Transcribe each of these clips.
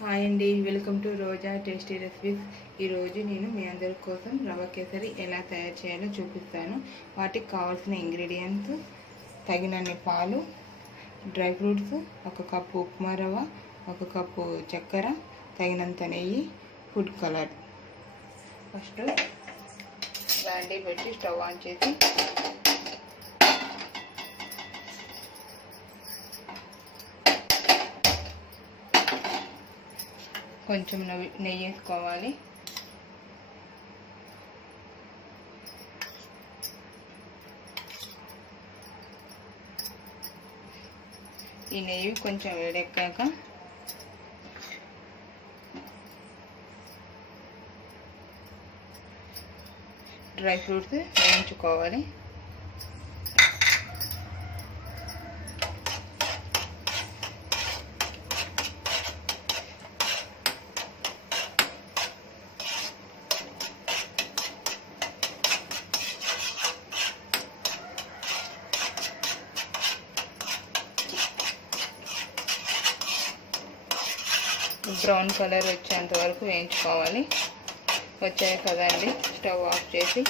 హాయ్ అండి, welcome to Roja tasty recipes. ఈరోజు నేను మీ అందరి కోసం రవ్వ కేసరి ఎలా తయారు చేయాలో చూపిస్తాను. వాటికి కావాల్సిన ఇంగ్రీడియంట్స్: తగినన్ని పాలు, డ్రై ఫ్రూట్స్, 1 కప్పు ఉప్మా రవ్వ, 1 కప్పు చక్కెర, తగినంత నెయ్యి, ఫుడ్ కలర్. ఫస్ట్ బాండీ పెట్టి స్టవ్ ఆన్ చేసి కొంచెం నెయ్యి వేసుకోవాలి. ఈ నెయ్యి కొంచెం వేడెక్కాక డ్రై ఫ్రూట్స్ వేయించుకోవాలి. బ్రౌన్ కలర్ వచ్చేంత వరకు వేయించుకోవాలి. వచ్చాయి కదండి, స్టవ్ ఆఫ్ చేసి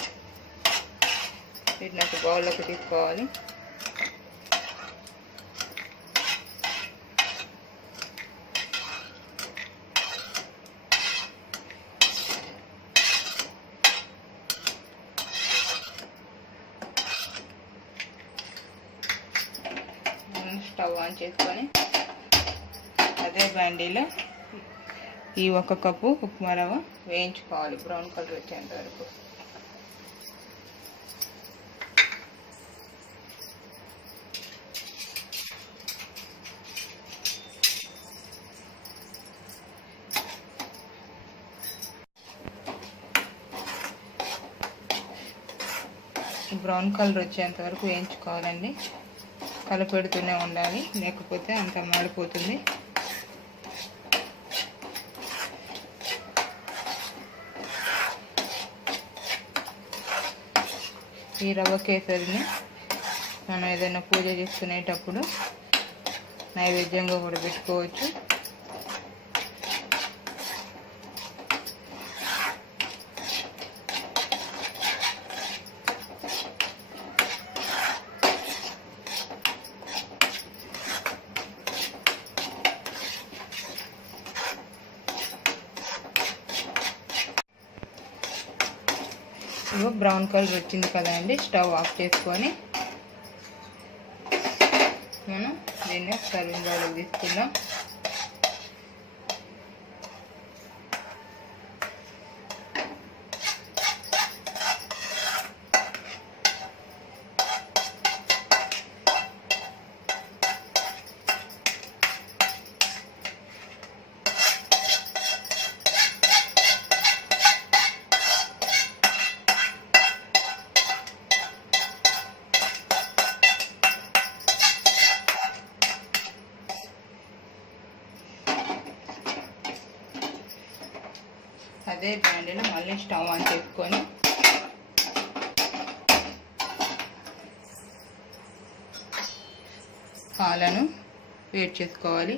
వీటిని ఒక బౌల్లోకి తీసుకోవాలి. స్టవ్ ఆన్ చేసుకొని అదే బాండీలో ఈ 1 కప్పు ఉప్మా రవ్వ వేయించుకోవాలి బ్రౌన్ కలర్ వచ్చేంత వరకు. బ్రౌన్ కలర్ వచ్చేంత వరకు వేయించుకోవాలండి. కలపెడుతూనే ఉండాలి, లేకపోతే అంత మాడిపోతుంది. ఈ రవ్వ కేసరిని మనం ఏదైనా పూజ చేసుకునేటప్పుడు నైవేద్యంగా కూడా పెట్టుకోవచ్చు. బ్రౌన్ కలర్ వచ్చింది కదండి, స్టవ్ ఆఫ్ చేసుకొని మనం దీన్ని సర్వింగ్ బౌల్కి తీసుకుందాం. అదే బాండీలో మళ్ళీ స్టవ్ ఆన్ చేసుకొని పాలను వేడి చేసుకోవాలి.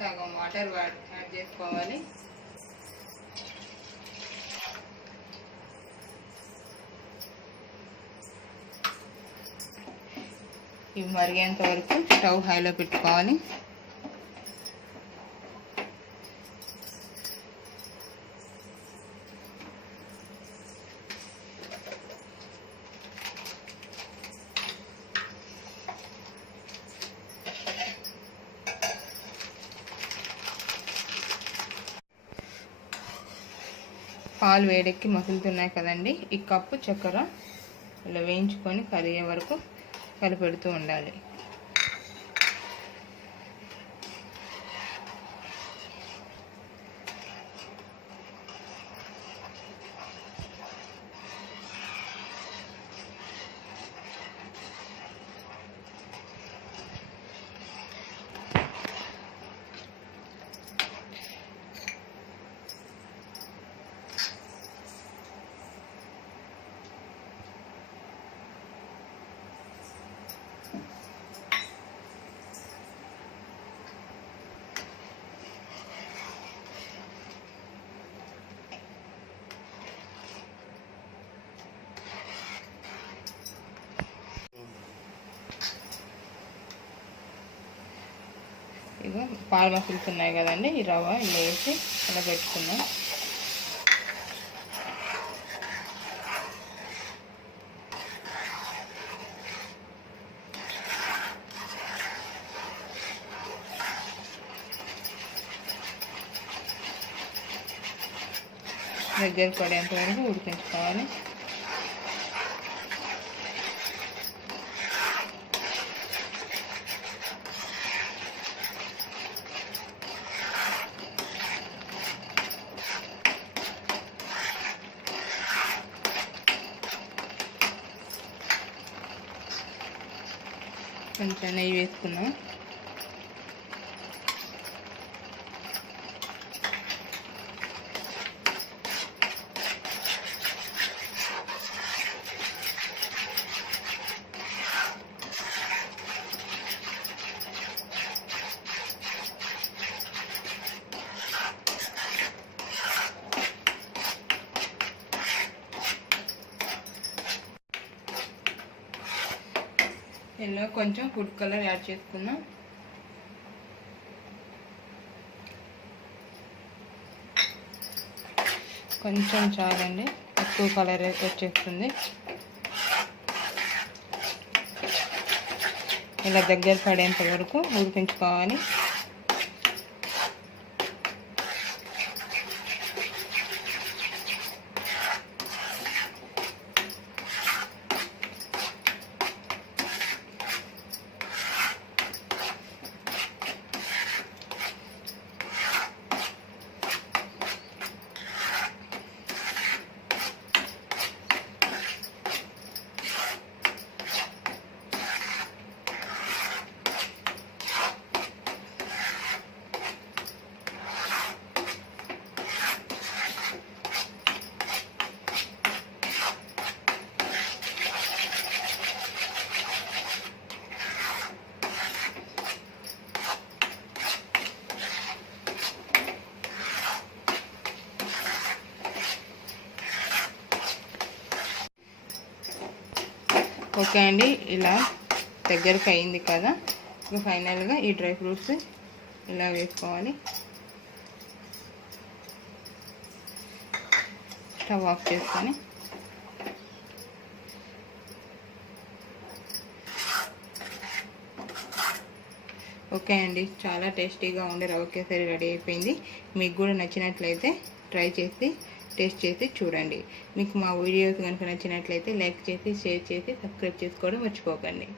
సగం వాటర్ యాడ్ చేసుకోవాలి. ఇవి మరిగేంత వరకు స్టవ్ హైలో పెట్టుకోవాలి. పాలు వేడెక్కి మసులుతున్నాయి కదండి, ఈ కప్పు చక్కెర ఇలా వేయించుకొని కరిగే వరకు కలిపెడుతూ ఉండాలి. పాలు మసులుతున్నాయి కదండి, ఈ రవ్వ ఇలా వేసి అలా పెట్టుకుందాం. దగ్గర పడేంత వరకు ఉడికించుకోవాలి. కొంచెం నెయ్యి వేసుకున్నాం. ఇలా కొంచెం ఫుడ్ కలర్ యాడ్ చేసుకుందాం. కొంచెం చాలండి, ఎక్కువ కలర్ వచ్చేస్తుంది. ఇలా దగ్గర పడేంత వరకు ఉడికించుకోవాలి. ఓకే అండి, ఇలా దగ్గరికి అయింది కదా. ఇప్పుడు ఫైనల్గా ఈ డ్రై ఫ్రూట్స్ ఇలా వేసుకోవాలి. స్టవ్ ఆఫ్ చేసుకొని ఓకే అండి, చాలా టేస్టీగా ఉండే రవ్వ కేసరి రెడీ అయిపోయింది. మీకు కూడా నచ్చినట్లయితే ట్రై చేసి టేస్ట్ చేసి చూడండి. మీకు మా వీడియోస్ కనుక నచ్చినట్లయితే లైక్ చేసి, షేర్ చేసి, సబ్స్క్రైబ్ చేసుకోవడం మర్చిపోకండి.